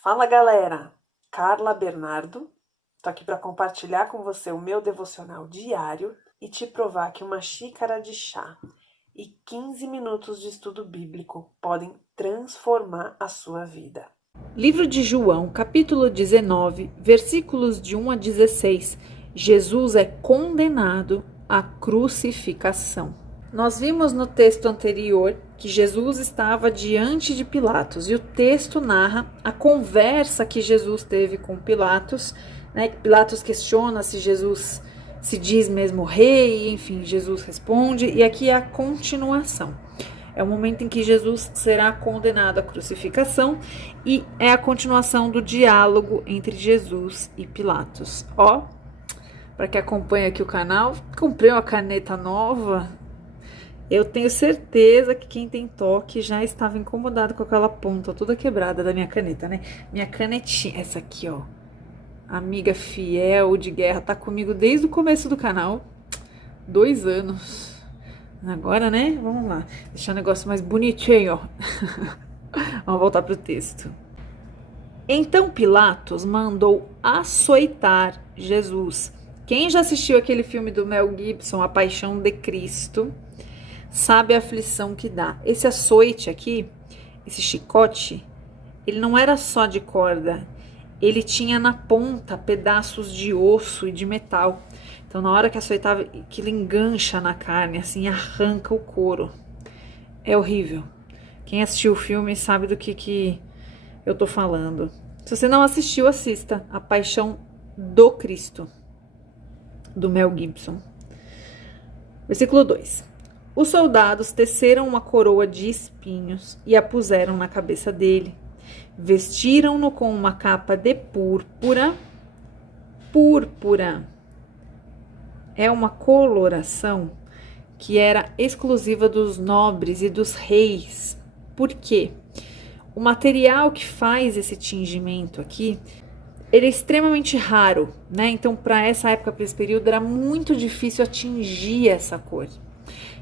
Fala galera, Carla Bernardo, tô aqui para compartilhar com você o meu devocional diário e te provar que uma xícara de chá e 15 minutos de estudo bíblico podem transformar a sua vida. Livro de João, capítulo 19, versículos de 1 a 16. Jesus é condenado à crucificação. Nós vimos no texto anterior que Jesus estava diante de Pilatos e o texto narra a conversa que Jesus teve com Pilatos, né? Pilatos questiona se Jesus se diz mesmo rei, enfim, Jesus responde, e aqui é a continuação. É o momento em que Jesus será condenado à crucificação e é a continuação do diálogo entre Jesus e Pilatos. Ó, para quem acompanha aqui o canal, comprei uma caneta nova. Eu tenho certeza que quem tem toque já estava incomodado com aquela ponta toda quebrada da minha caneta, né? Minha canetinha, essa aqui, ó. Amiga fiel de guerra, tá comigo desde o começo do canal. 2 anos. Agora, né? Vamos lá. Deixar o negócio mais bonitinho, ó. Vamos voltar pro texto. Então Pilatos mandou açoitar Jesus. Quem já assistiu aquele filme do Mel Gibson, A Paixão de Cristo, sabe a aflição que dá. Esse açoite aqui, esse chicote, ele não era só de corda. Ele tinha na ponta pedaços de osso e de metal. Então, na hora que açoitava, aquilo engancha na carne, assim, arranca o couro. É horrível. Quem assistiu o filme sabe do que eu tô falando. Se você não assistiu, assista A Paixão do Cristo, do Mel Gibson. Versículo 2. Os soldados teceram uma coroa de espinhos e a puseram na cabeça dele. Vestiram-no com uma capa de púrpura. Púrpura é uma coloração que era exclusiva dos nobres e dos reis. Por quê? O material que faz esse tingimento aqui, ele é extremamente raro, né? Então, para essa época, para esse período, era muito difícil atingir essa cor.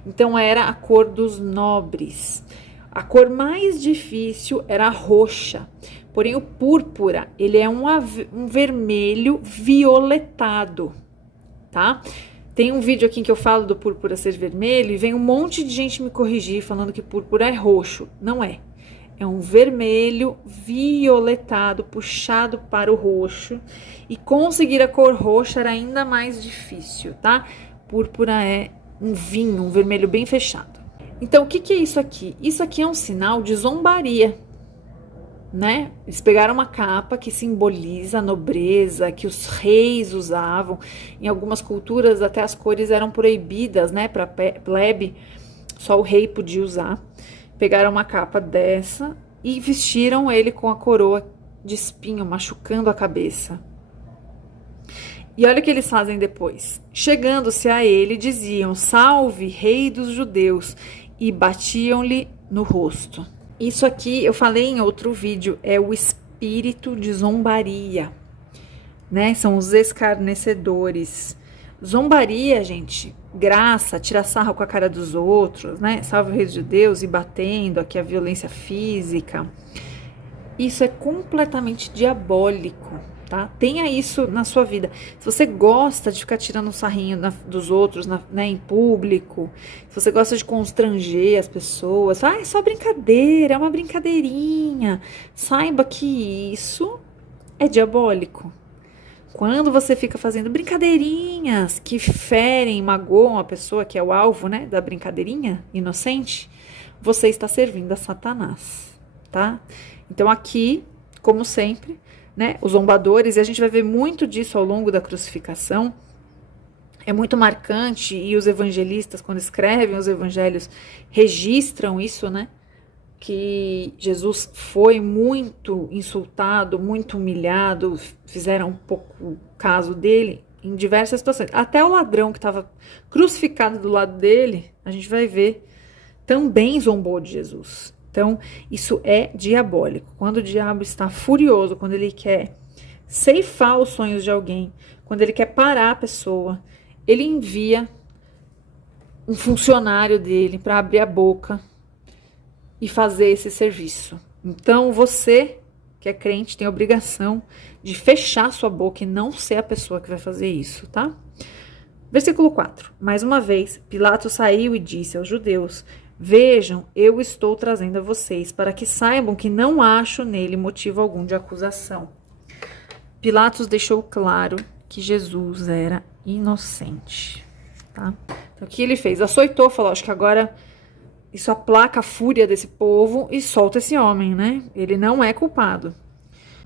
Então, era a cor dos nobres. A cor mais difícil era a roxa. Porém, o púrpura, ele é um vermelho violetado, tá? Tem um vídeo aqui em que eu falo do púrpura ser vermelho e vem um monte de gente me corrigir falando que púrpura é roxo. Não é. É um vermelho violetado, puxado para o roxo. E conseguir a cor roxa era ainda mais difícil, tá? Púrpura é um vinho, um vermelho bem fechado. Então, o que é isso aqui? Isso aqui é um sinal de zombaria, né? Eles pegaram uma capa que simboliza a nobreza, que os reis usavam. Em algumas culturas, até as cores eram proibidas, né? Para plebe, só o rei podia usar. Pegaram uma capa dessa e vestiram ele com a coroa de espinho, machucando a cabeça. E olha o que eles fazem depois. Chegando-se a ele, diziam: "Salve, rei dos judeus", e batiam-lhe no rosto. Isso aqui, eu falei em outro vídeo, é o espírito de zombaria, né? São os escarnecedores. Zombaria, gente, graça, tirar sarro com a cara dos outros, né? Salve o rei de Deus e batendo, aqui a violência física. Isso é completamente diabólico, tá? Tenha isso na sua vida. Se você gosta de ficar tirando um sarrinho dos outros, né, em público, se você gosta de constranger as pessoas, é só brincadeira, é uma brincadeirinha. Saiba que isso é diabólico. Quando você fica fazendo brincadeirinhas que ferem, magoam a pessoa que é o alvo, né, da brincadeirinha inocente, você está servindo a Satanás, tá? Então aqui, como sempre, né, os zombadores, e a gente vai ver muito disso ao longo da crucificação, é muito marcante, e os evangelistas, quando escrevem os evangelhos, registram isso, né, que Jesus foi muito insultado, muito humilhado, fizeram um pouco caso dele em diversas situações. Até o ladrão que estava crucificado do lado dele, a gente vai ver, também zombou de Jesus. Então, isso é diabólico. Quando o diabo está furioso, quando ele quer ceifar os sonhos de alguém, quando ele quer parar a pessoa, ele envia um funcionário dele para abrir a boca e fazer esse serviço. Então, você que é crente tem a obrigação de fechar sua boca e não ser a pessoa que vai fazer isso, tá? Versículo 4. Mais uma vez, Pilatos saiu e disse aos judeus: vejam, eu estou trazendo a vocês para que saibam que não acho nele motivo algum de acusação. Pilatos deixou claro que Jesus era inocente, tá? Então, o que ele fez? Açoitou, falou, acho que agora isso aplaca a fúria desse povo e solta esse homem, né? Ele não é culpado.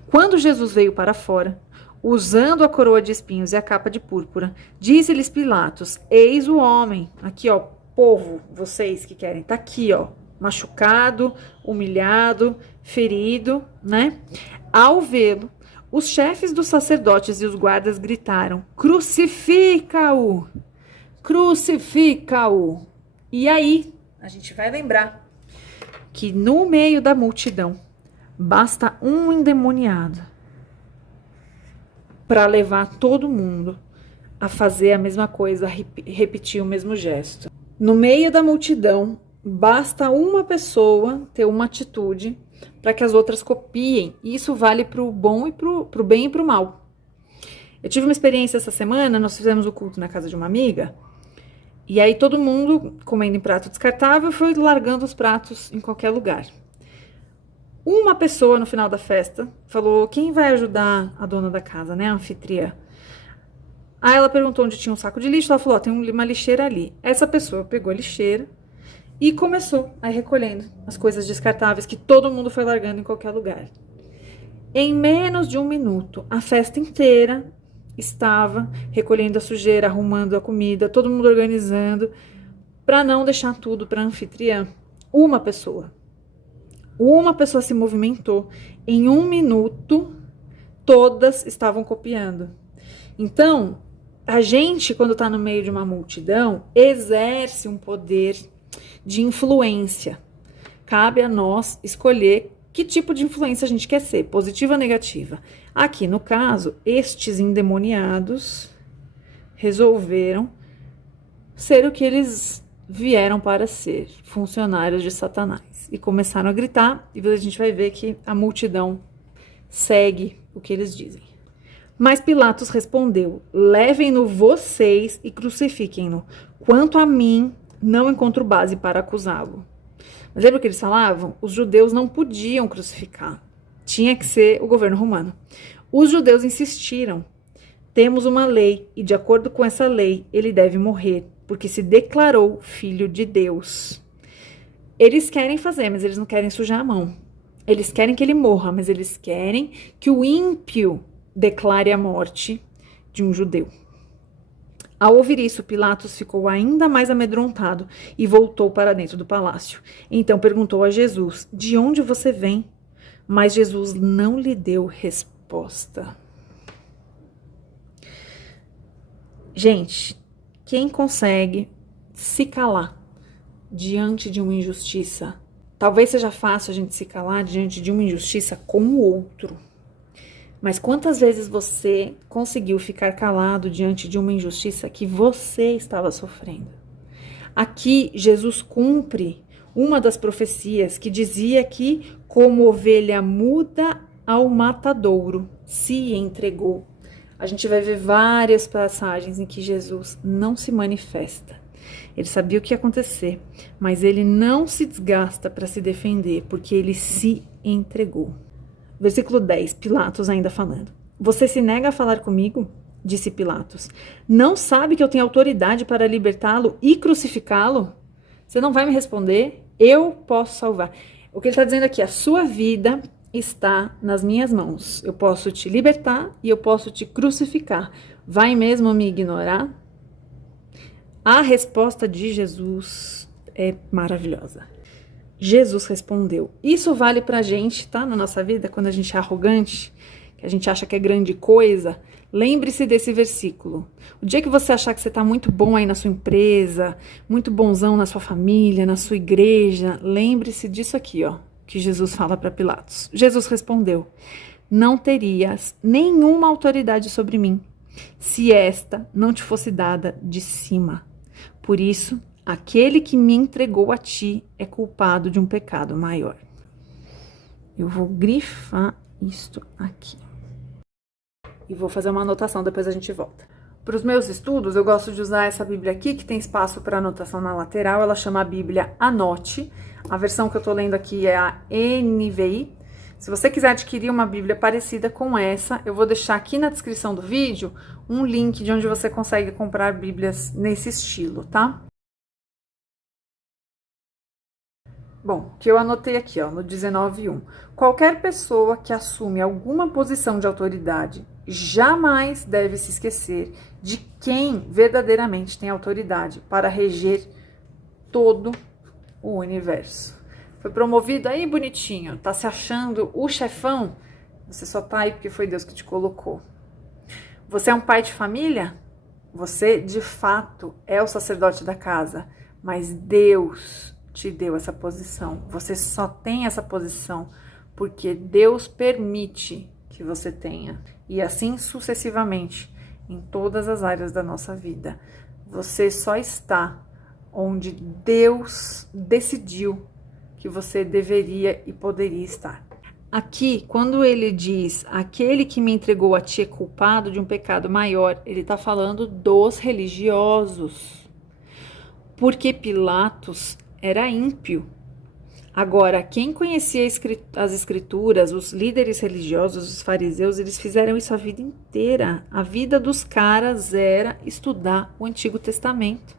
Quando Jesus veio para fora, usando a coroa de espinhos e a capa de púrpura, disse-lhes Pilatos: eis o homem. Aqui, ó, povo, vocês que querem, tá aqui, ó, machucado, humilhado, ferido, né? Ao vê-lo, os chefes dos sacerdotes e os guardas gritaram: crucifica-o! Crucifica-o! E aí, a gente vai lembrar que no meio da multidão basta um endemoniado para levar todo mundo a fazer a mesma coisa, a repetir o mesmo gesto. No meio da multidão, basta uma pessoa ter uma atitude para que as outras copiem. E isso vale para o bom e para o bem e para o mal. Eu tive uma experiência essa semana, nós fizemos o culto na casa de uma amiga, e aí todo mundo comendo em prato descartável foi largando os pratos em qualquer lugar. Uma pessoa no final da festa falou: quem vai ajudar a dona da casa, né, a anfitriã? Aí ela perguntou onde tinha um saco de lixo, ela falou: tem uma lixeira ali. Essa pessoa pegou a lixeira e começou a ir recolhendo as coisas descartáveis que todo mundo foi largando em qualquer lugar. Em menos de 1 minuto, a festa inteira estava recolhendo a sujeira, arrumando a comida, todo mundo organizando, para não deixar tudo para a anfitriã. Uma pessoa se movimentou. Em 1 minuto, todas estavam copiando. Então, a gente, quando está no meio de uma multidão, exerce um poder de influência. Cabe a nós escolher que tipo de influência a gente quer ser, positiva ou negativa. Aqui, no caso, estes endemoniados resolveram ser o que eles vieram para ser, funcionários de Satanás. E começaram a gritar, e a gente vai ver que a multidão segue o que eles dizem. Mas Pilatos respondeu: levem-no vocês e crucifiquem-no. Quanto a mim, não encontro base para acusá-lo. Mas lembra o que eles falavam? Os judeus não podiam crucificar. Tinha que ser o governo romano. Os judeus insistiram. Temos uma lei, e de acordo com essa lei, ele deve morrer, porque se declarou filho de Deus. Eles querem fazer, mas eles não querem sujar a mão. Eles querem que ele morra, mas eles querem que o ímpio declare a morte de um judeu. Ao ouvir isso, Pilatos ficou ainda mais amedrontado e voltou para dentro do palácio. Então perguntou a Jesus: de onde você vem? Mas Jesus não lhe deu resposta. Gente, quem consegue se calar diante de uma injustiça? Talvez seja fácil a gente se calar diante de uma injustiça com o outro. Mas quantas vezes você conseguiu ficar calado diante de uma injustiça que você estava sofrendo? Aqui, Jesus cumpre uma das profecias que dizia que, como ovelha muda ao matadouro, se entregou. A gente vai ver várias passagens em que Jesus não se manifesta. Ele sabia o que ia acontecer, mas ele não se desgasta para se defender, porque ele se entregou. Versículo 10, Pilatos ainda falando. Você se nega a falar comigo? Disse Pilatos. Não sabe que eu tenho autoridade para libertá-lo e crucificá-lo? Você não vai me responder? Eu posso salvar. O que ele está dizendo aqui, a sua vida está nas minhas mãos. Eu posso te libertar e eu posso te crucificar. Vai mesmo me ignorar? A resposta de Jesus é maravilhosa. Jesus respondeu: isso vale pra gente, tá? Na nossa vida, quando a gente é arrogante, que a gente acha que é grande coisa, lembre-se desse versículo. O dia que você achar que você tá muito bom aí na sua empresa, muito bonzão na sua família, na sua igreja, lembre-se disso aqui, ó, que Jesus fala para Pilatos. Jesus respondeu: não terias nenhuma autoridade sobre mim, se esta não te fosse dada de cima. Por isso, aquele que me entregou a ti é culpado de um pecado maior. Eu vou grifar isto aqui. E vou fazer uma anotação, depois a gente volta. Para os meus estudos, eu gosto de usar essa Bíblia aqui, que tem espaço para anotação na lateral. Ela chama a Bíblia Anote. A versão que eu tô lendo aqui é a NVI. Se você quiser adquirir uma Bíblia parecida com essa, eu vou deixar aqui na descrição do vídeo um link de onde você consegue comprar Bíblias nesse estilo, tá? Bom, que eu anotei aqui, ó, no 19:1. Qualquer pessoa que assume alguma posição de autoridade jamais deve se esquecer de quem verdadeiramente tem autoridade para reger todo o universo. Foi promovido aí, bonitinho, tá se achando o chefão? Você só tá aí porque foi Deus que te colocou. Você é um pai de família? Você, de fato, é o sacerdote da casa, mas Deus te deu essa posição. Você só tem essa posição porque Deus permite que você tenha. E assim sucessivamente, em todas as áreas da nossa vida. Você só está onde Deus decidiu que você deveria e poderia estar. Aqui, quando ele diz, aquele que me entregou a ti é culpado de um pecado maior, ele está falando dos religiosos. Porque Pilatos era ímpio. Agora, quem conhecia as escrituras, os líderes religiosos, os fariseus, eles fizeram isso a vida inteira. A vida dos caras era estudar o Antigo Testamento.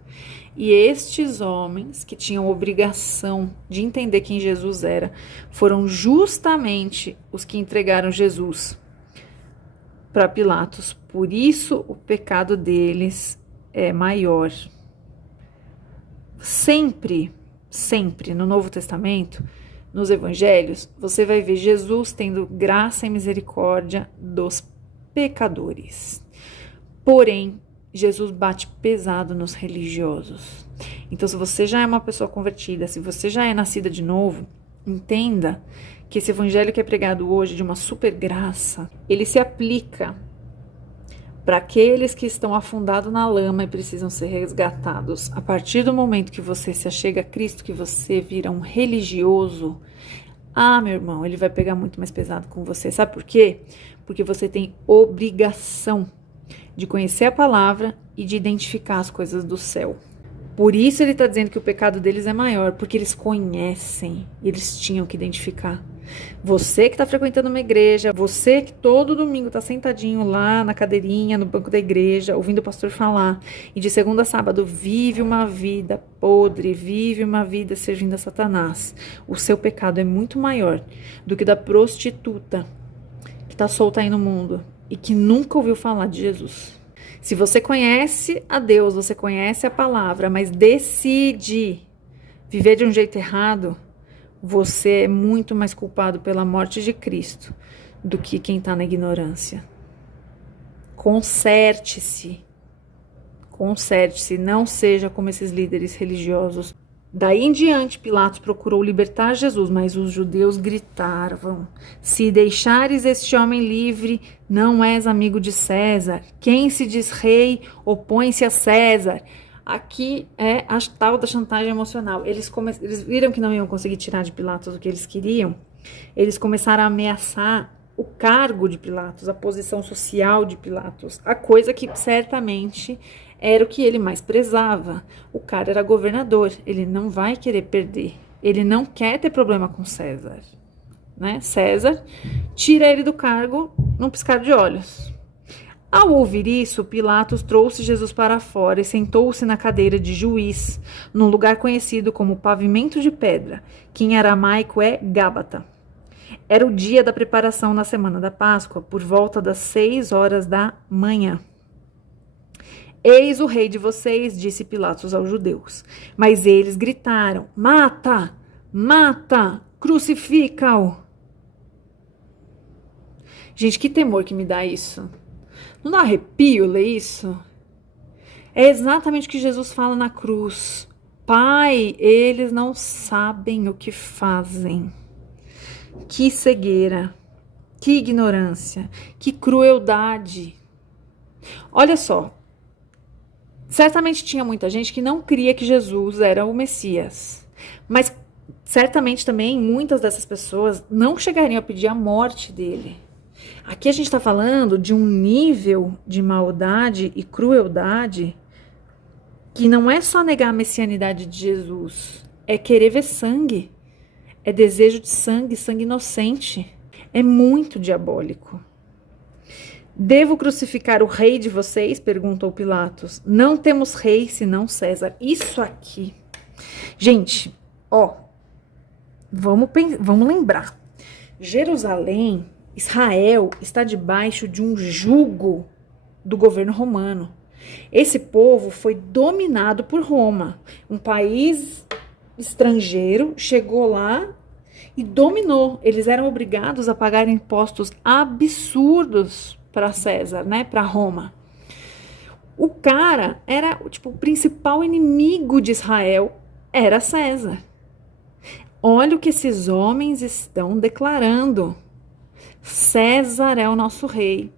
E estes homens, que tinham obrigação de entender quem Jesus era, foram justamente os que entregaram Jesus para Pilatos. Por isso, o pecado deles é maior. Sempre no Novo Testamento, nos Evangelhos, você vai ver Jesus tendo graça e misericórdia dos pecadores. Porém, Jesus bate pesado nos religiosos. Então, se você já é uma pessoa convertida, se você já é nascida de novo, entenda que esse evangelho que é pregado hoje de uma super graça, ele se aplica para aqueles que estão afundados na lama e precisam ser resgatados. A partir do momento que você se achega a Cristo, que você vira um religioso, meu irmão, ele vai pegar muito mais pesado com você. Sabe por quê? Porque você tem obrigação de conhecer a palavra e de identificar as coisas do céu. Por isso ele está dizendo que o pecado deles é maior, porque eles conhecem, eles tinham que identificar. Você que está frequentando uma igreja, você que todo domingo está sentadinho lá na cadeirinha, no banco da igreja, ouvindo o pastor falar, e de segunda a sábado vive uma vida podre, vive uma vida servindo a Satanás. O seu pecado é muito maior do que da prostituta que está solta aí no mundo e que nunca ouviu falar de Jesus. Se você conhece a Deus, você conhece a palavra, mas decide viver de um jeito errado, você é muito mais culpado pela morte de Cristo do que quem está na ignorância. Conserte-se, não seja como esses líderes religiosos. Daí em diante, Pilatos procurou libertar Jesus, mas os judeus gritavam: se deixares este homem livre, não és amigo de César. Quem se diz rei, opõe-se a César. Aqui é a tal da chantagem emocional. Eles viram que não iam conseguir tirar de Pilatos o que eles queriam. Eles começaram a ameaçar o cargo de Pilatos, a posição social de Pilatos, a coisa que certamente era o que ele mais prezava. O cara era governador, ele não vai querer perder, ele não quer ter problema com César, né? César tira ele do cargo num piscar de olhos. Ao ouvir isso, Pilatos trouxe Jesus para fora e sentou-se na cadeira de juiz, num lugar conhecido como Pavimento de Pedra, que em aramaico é Gábata. Era o dia da preparação na semana da Páscoa, por volta das 6 horas da manhã. Eis o rei de vocês, disse Pilatos aos judeus. Mas eles gritaram: mata, mata, crucifica-o. Gente, que temor que me dá isso. Não dá arrepio ler isso? É exatamente o que Jesus fala na cruz. Pai, eles não sabem o que fazem. Que cegueira, que ignorância, que crueldade. Olha só, certamente tinha muita gente que não cria que Jesus era o Messias. Mas certamente também muitas dessas pessoas não chegariam a pedir a morte dele. Aqui a gente está falando de um nível de maldade e crueldade que não é só negar a messianidade de Jesus, é querer ver sangue, é desejo de sangue, sangue inocente. É muito diabólico. Devo crucificar o rei de vocês? Perguntou Pilatos. Não temos rei senão César. Isso aqui. Gente, ó, vamos lembrar. Jerusalém, Israel, está debaixo de um jugo do governo romano. Esse povo foi dominado por Roma. Um país estrangeiro chegou lá e dominou. Eles eram obrigados a pagar impostos absurdos para César, né? Para Roma. O cara era, tipo, o principal inimigo de Israel era César. Olha o que esses homens estão declarando. César é o nosso rei.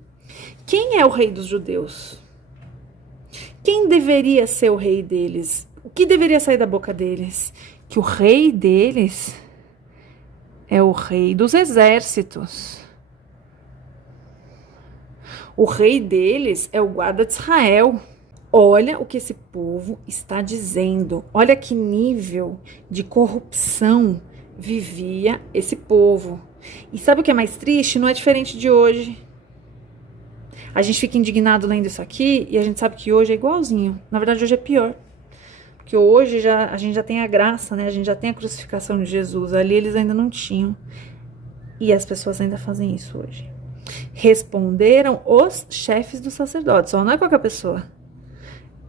Quem é o rei dos judeus? Quem deveria ser o rei deles? O que deveria sair da boca deles? Que o rei deles é o rei dos exércitos. O rei deles é o guarda de Israel. Olha o que esse povo está dizendo. Olha que nível de corrupção vivia esse povo. E sabe o que é mais triste? Não é diferente de hoje. A gente fica indignado lendo isso aqui e a gente sabe que hoje é igualzinho. Na verdade, hoje é pior. Porque hoje a gente já tem a graça, né? A gente já tem a crucificação de Jesus. Ali eles ainda não tinham. E as pessoas ainda fazem isso hoje. Responderam os chefes dos sacerdotes. Só não é qualquer pessoa.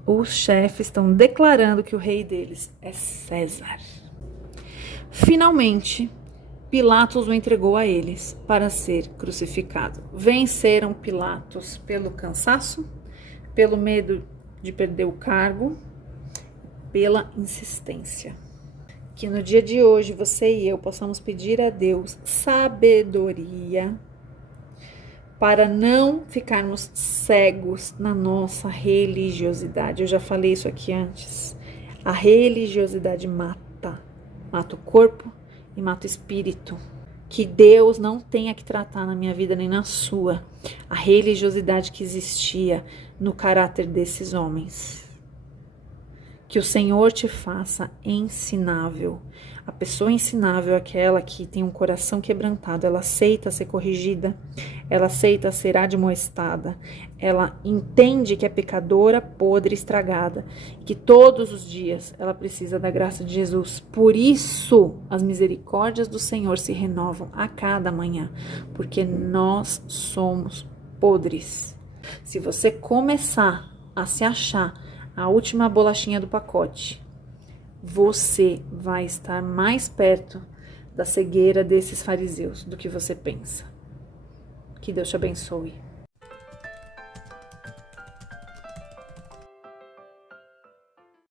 Os chefes estão declarando que o rei deles é César. Finalmente, Pilatos o entregou a eles para ser crucificado. Venceram Pilatos pelo cansaço, pelo medo de perder o cargo, pela insistência. Que no dia de hoje você e eu possamos pedir a Deus sabedoria para não ficarmos cegos na nossa religiosidade. Eu já falei isso aqui antes. A religiosidade mata o corpo e mata o espírito. Que Deus não tenha que tratar na minha vida nem na sua a religiosidade que existia no caráter desses homens. Que o Senhor te faça ensinável. A pessoa ensinável é aquela que tem um coração quebrantado, ela aceita ser corrigida, ela aceita ser admoestada, ela entende que é pecadora, podre, estragada, que todos os dias ela precisa da graça de Jesus. Por isso, as misericórdias do Senhor se renovam a cada manhã, porque nós somos podres. Se você começar a se achar a última bolachinha do pacote, você vai estar mais perto da cegueira desses fariseus do que você pensa. Que Deus te abençoe.